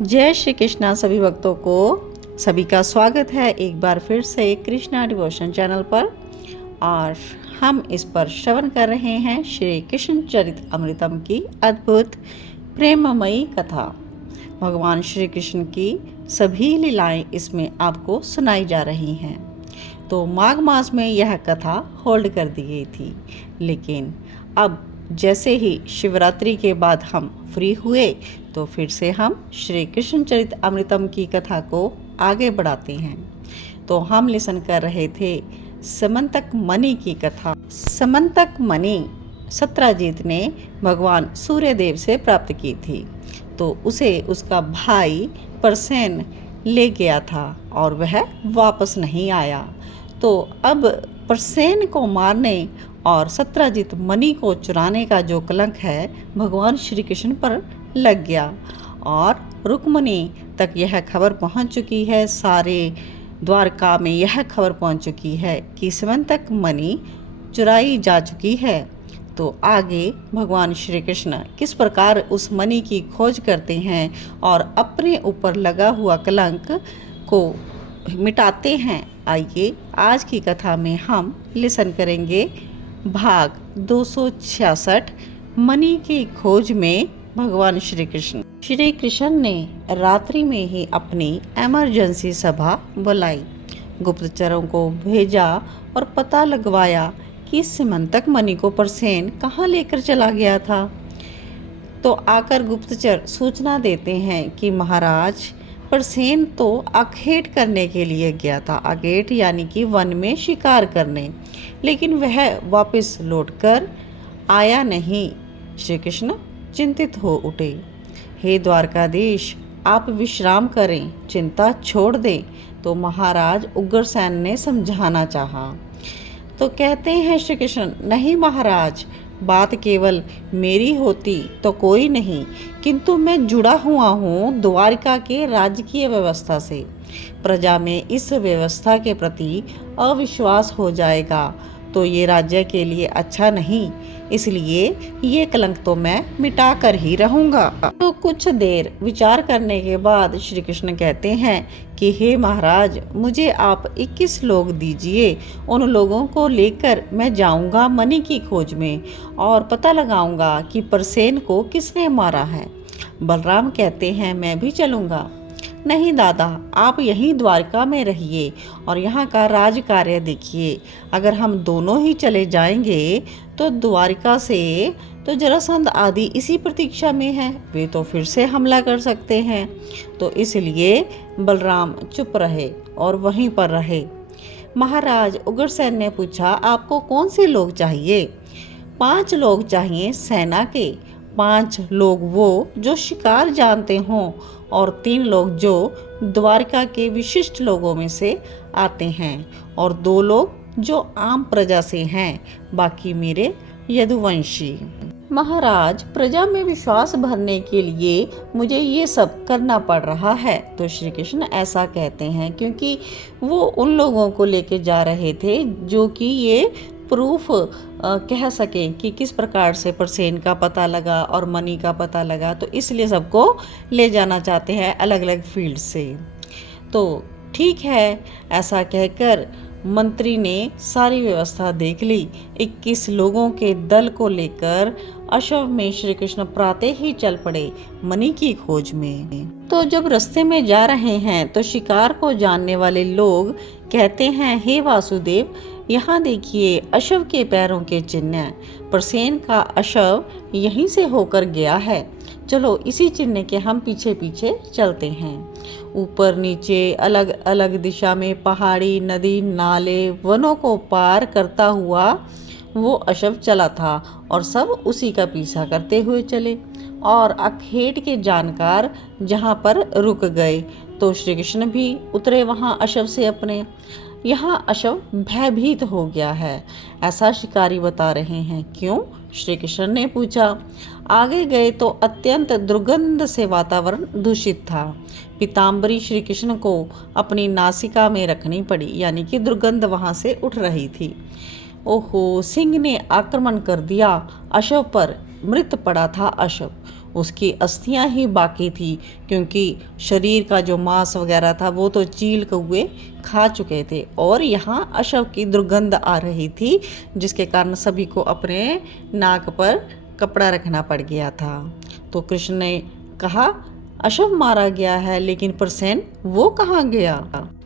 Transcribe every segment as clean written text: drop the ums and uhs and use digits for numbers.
जय श्री कृष्णा सभी भक्तों को सभी का स्वागत है एक बार फिर से कृष्णा डिवोशन चैनल पर। और हम इस पर श्रवण कर रहे हैं श्री कृष्ण चरित अमृतम की अद्भुत प्रेममयी कथा। भगवान श्री कृष्ण की सभी लीलाएं इसमें आपको सुनाई जा रही हैं। तो माघ मास में यह कथा होल्ड कर दी गई थी, लेकिन अब जैसे ही शिवरात्रि के बाद हम फ्री हुए तो फिर से हम श्री कृष्ण चरित अमृतम की कथा को आगे बढ़ाते हैं। तो हम लिसन कर रहे थे समंतक मणि की कथा। समंतक मणि सत्यजित ने भगवान सूर्यदेव से प्राप्त की थी, तो उसे उसका भाई परसेन ले गया था और वह वापस नहीं आया। तो अब परसेन को मारने और सत्यजित मणि को चुराने का जो कलंक है भगवान श्री कृष्ण पर लग गया और रुक्मिणी तक यह खबर पहुंच चुकी है। सारे द्वारका में यह खबर पहुंच चुकी है कि समंतक मणि चुराई जा चुकी है। तो आगे भगवान श्री कृष्ण किस प्रकार उस मणि की खोज करते हैं और अपने ऊपर लगा हुआ कलंक को मिटाते हैं, आइए आज की कथा में हम लिसन करेंगे भाग 266 मणि की खोज में भगवान श्री कृष्ण ने रात्रि में ही अपनी इमरजेंसी सभा बुलाई, गुप्तचरों को भेजा और पता लगवाया कि समंतक मणि को परसेन कहाँ लेकर चला गया था। तो आकर गुप्तचर सूचना देते हैं कि महाराज परसेन तो आखेट करने के लिए गया था, आखेट यानी कि वन में शिकार करने, लेकिन वह वापस लौटकर आया नहीं। श्री कृष्ण चिंतित हो उठे। हे द्वारकाधीश, आप विश्राम करें, चिंता छोड़ दें। तो महाराज उग्रसेन ने समझाना चाहा। तो कहते हैं श्री कृष्ण, नहीं महाराज, बात केवल मेरी होती तो कोई नहीं, किंतु मैं जुड़ा हुआ हूँ द्वारिका के राजकीय व्यवस्था से। प्रजा में इस व्यवस्था के प्रति अविश्वास हो जाएगा तो ये राज्य के लिए अच्छा नहीं, इसलिए ये कलंक तो मैं मिटा कर ही रहूंगा। तो कुछ देर विचार करने के बाद श्री कृष्ण कहते हैं कि हे महाराज, मुझे आप 21 लोग दीजिए, उन लोगों को लेकर मैं जाऊंगा मणि की खोज में और पता लगाऊंगा कि परसेन को किसने मारा है। बलराम कहते हैं मैं भी चलूंगा। नहीं दादा, आप यहीं द्वारका में रहिए और यहाँ का राज कार्य देखिए। अगर हम दोनों ही चले जाएंगे तो द्वारिका से तो जरासंध आदि इसी प्रतीक्षा में है, वे तो फिर से हमला कर सकते हैं। तो इसलिए बलराम चुप रहे और वहीं पर रहे। महाराज उग्रसेन ने पूछा, आपको कौन से लोग चाहिए? 5 लोग चाहिए सेना के, 5 लोग वो जो शिकार जानते हों और 3 लोग जो द्वारका के विशिष्ट लोगों में से आते हैं और 2 लोग जो आम प्रजा से हैं, बाकी मेरे यदुवंशी। महाराज, प्रजा में विश्वास भरने के लिए मुझे ये सब करना पड़ रहा है। तो श्री कृष्ण ऐसा कहते हैं क्योंकि वो उन लोगों को लेके जा रहे थे जो कि ये प्रूफ कह सकें कि किस प्रकार से परसेन का पता लगा और मणि का पता लगा, तो इसलिए सबको ले जाना चाहते हैं अलग अलग फील्ड से। तो ठीक है, ऐसा कहकर मंत्री ने सारी व्यवस्था देख ली। 21 लोगों के दल को लेकर अशव में श्री कृष्ण प्रातः ही चल पड़े मणि की खोज में। तो जब रास्ते में जा रहे हैं तो शिकार को जानने वाले लोग कहते हैं, हे वासुदेव, यहाँ देखिए अशव के पैरों के चिन्ह, परसेन का अशव यहीं से होकर गया है। चलो इसी चिन्ह के हम पीछे पीछे चलते हैं। ऊपर नीचे अलग अलग दिशा में पहाड़ी, नदी, नाले, वनों को पार करता हुआ वो अशव चला था और सब उसी का पीछा करते हुए चले और अखेट के जानकार जहाँ पर रुक गए तो श्री कृष्ण भी उतरे वहाँ अशव से अपने। यहाँ अशव भयभीत हो गया है, ऐसा शिकारी बता रहे हैं। क्यों? श्री कृष्ण ने पूछा। आगे गए तो अत्यंत दुर्गंध से वातावरण दूषित था। पीताम्बरी श्री कृष्ण को अपनी नासिका में रखनी पड़ी, यानी कि दुर्गंध वहां से उठ रही थी। ओहो, सिंह ने आक्रमण कर दिया अशव पर, मृत पड़ा था अशव। उसकी अस्थियां ही बाकी थी, क्योंकि शरीर का जो मांस वगैरह था वो तो चील कौए खा चुके थे और यहाँ अशव की दुर्गंध आ रही थी, जिसके कारण सभी को अपने नाक पर कपड़ा रखना पड़ गया था। तो कृष्ण ने कहा, अशव मारा गया है, लेकिन प्रसेन वो कहाँ गया?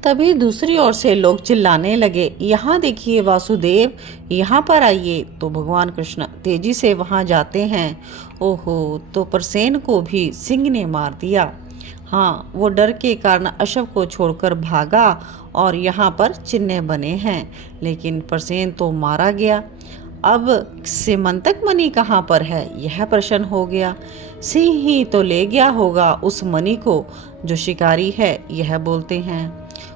तभी दूसरी ओर से लोग चिल्लाने लगे, यहाँ देखिए वासुदेव, यहाँ पर आइए। तो भगवान कृष्ण तेजी से वहाँ जाते हैं। ओहो, तो प्रसेन को भी सिंह ने मार दिया। हाँ, वो डर के कारण अशव को छोड़कर भागा और यहाँ पर चिन्ह बने हैं, लेकिन प्रसेन तो मारा गया। अब सिमंतक मणि कहाँ पर है, यह प्रश्न हो गया। सिंह ही तो ले गया होगा उस मणि को, जो शिकारी है, यह बोलते हैं।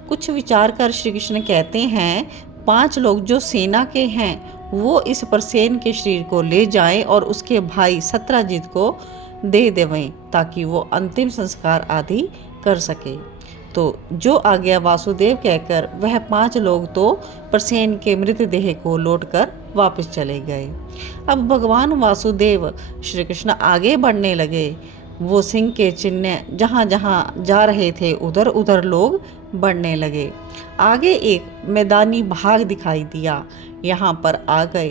कुछ विचार कर श्री कृष्ण कहते हैं, 5 लोग जो सेना के हैं वो इस प्रसेन के शरीर को ले जाएं और उसके भाई सत्यजित को दे देवें, ताकि वो अंतिम संस्कार आदि कर सके। तो जो आज्ञा वासुदेव कहकर वह 5 लोग तो प्रसेन के मृतदेह को लौटकर वापस चले गए। अब भगवान वासुदेव श्री कृष्ण आगे बढ़ने लगे। वो सिंह के चिन्ह जहाँ जहाँ जा रहे थे उधर उधर लोग बढ़ने लगे। आगे एक मैदानी भाग दिखाई दिया, यहाँ पर आ गए।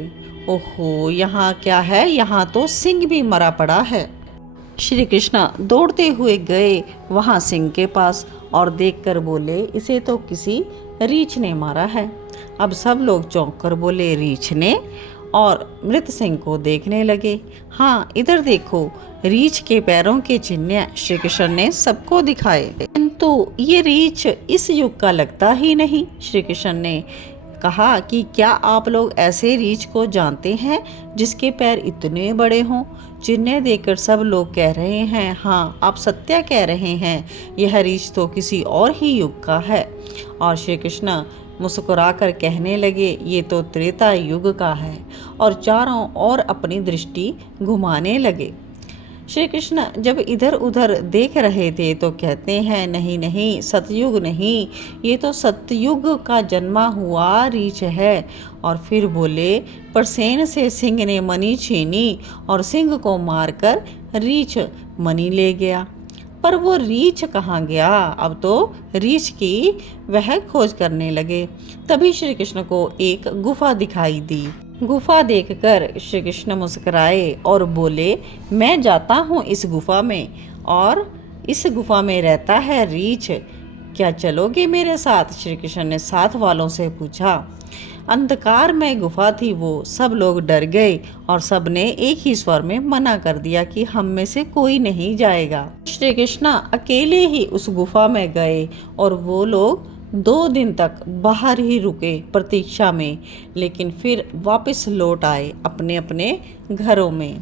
ओहो, यहाँ क्या है? यहाँ तो सिंह भी मरा पड़ा है। श्री कृष्ण दौड़ते हुए गए वहाँ सिंह के पास और देखकर बोले, इसे तो किसी रीछ ने मारा है। अब सब लोग चौंक कर बोले, रीछ ने? और मृत सिंह को देखने लगे। हाँ, इधर देखो, रीछ के पैरों के चिन्ह श्री कृष्ण ने सबको दिखाए, किंतु ये रीछ इस युग का लगता ही नहीं। श्री कृष्ण ने कहा कि क्या आप लोग ऐसे रीछ को जानते हैं जिसके पैर इतने बड़े हों? चिन्ह देखकर सब लोग कह रहे हैं, हाँ, आप सत्य कह रहे हैं, यह रीछ तो किसी और ही युग का है। और श्री कृष्ण मुस्कुराकर कहने लगे, ये तो त्रेता युग का है, और चारों ओर अपनी दृष्टि घुमाने लगे। श्री कृष्ण जब इधर उधर देख रहे थे तो कहते हैं, नहीं नहीं, सतयुग नहीं, ये तो सतयुग का जन्मा हुआ रीछ है। और फिर बोले, प्रसेन से सिंह ने मणि छीनी और सिंह को मारकर रीछ मणि ले गया। पर वो रीछ कहाँ गया? अब तो रीछ की वह खोज करने लगे। तभी श्री कृष्ण को एक गुफा दिखाई दी। गुफा देखकर श्री कृष्ण मुस्कुराए और बोले, मैं जाता हूँ इस गुफा में, और इस गुफा में रहता है रीछ, क्या चलोगे मेरे साथ? श्री कृष्ण ने साथ वालों से पूछा। अंधकार में गुफा थी वो, सब लोग डर गए और सब ने एक ही स्वर में मना कर दिया कि हम में से कोई नहीं जाएगा। श्री कृष्ण अकेले ही उस गुफा में गए और वो लोग 2 दिन तक बाहर ही रुके प्रतीक्षा में, लेकिन फिर वापस लौट आए अपने अपने घरों में।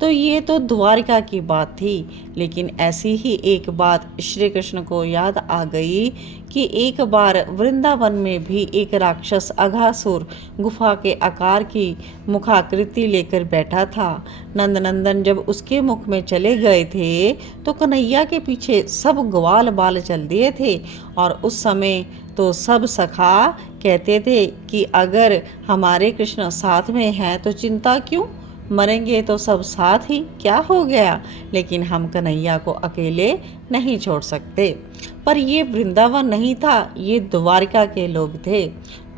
तो ये तो द्वारिका की बात थी, लेकिन ऐसी ही एक बात श्री कृष्ण को याद आ गई कि एक बार वृंदावन में भी एक राक्षस अघासुर गुफा के आकार की मुखाकृति लेकर बैठा था। नंदनंदन जब उसके मुख में चले गए थे तो कन्हैया के पीछे सब ग्वाल बाल चल दिए थे, और उस समय तो सब सखा कहते थे कि अगर हमारे कृष्ण साथ में हैं तो चिंता क्यों, मरेंगे तो सब साथ ही, क्या हो गया? लेकिन हम कन्हैया को अकेले नहीं छोड़ सकते। पर ये वृंदावन नहीं था, ये द्वारिका के लोग थे।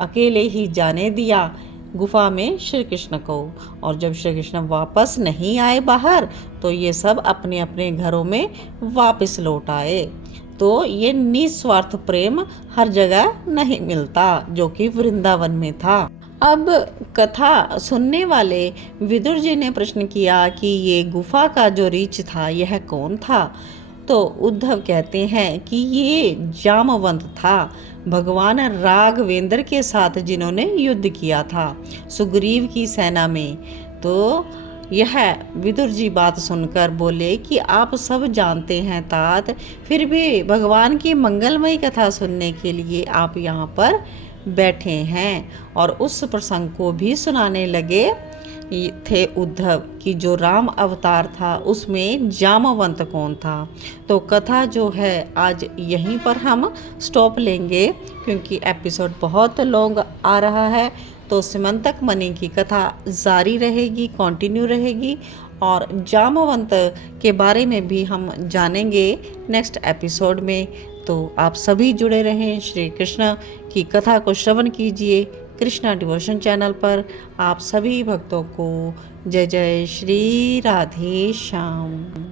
अकेले ही जाने दिया गुफा में श्री कृष्ण को, और जब श्री कृष्ण वापस नहीं आए बाहर तो ये सब अपने अपने घरों में वापस लौट आए। तो ये निस्वार्थ प्रेम हर जगह नहीं मिलता, जो कि वृंदावन में था। अब कथा सुनने वाले विदुर जी ने प्रश्न किया कि ये गुफा का जो रीछ था यह कौन था? तो उद्धव कहते हैं कि ये जामवंत था, भगवान राघवेंद्र के साथ जिन्होंने युद्ध किया था सुग्रीव की सेना में। तो यह विदुर जी बात सुनकर बोले कि आप सब जानते हैं तात, फिर भी भगवान की मंगलमयी कथा सुनने के लिए आप यहाँ पर बैठे हैं। और उस प्रसंग को भी सुनाने लगे थे उद्धव कि जो राम अवतार था उसमें जामवंत कौन था। तो कथा जो है आज यहीं पर हम स्टॉप लेंगे, क्योंकि एपिसोड बहुत लॉन्ग आ रहा है। तो सिमंतक मणि की कथा जारी रहेगी, कंटिन्यू रहेगी। और जामवंत के बारे में भी हम जानेंगे नेक्स्ट एपिसोड में। तो आप सभी जुड़े रहें, श्री कृष्ण की कथा को श्रवण कीजिए कृष्णा डिवोशन चैनल पर। आप सभी भक्तों को जय जय श्री राधे श्याम।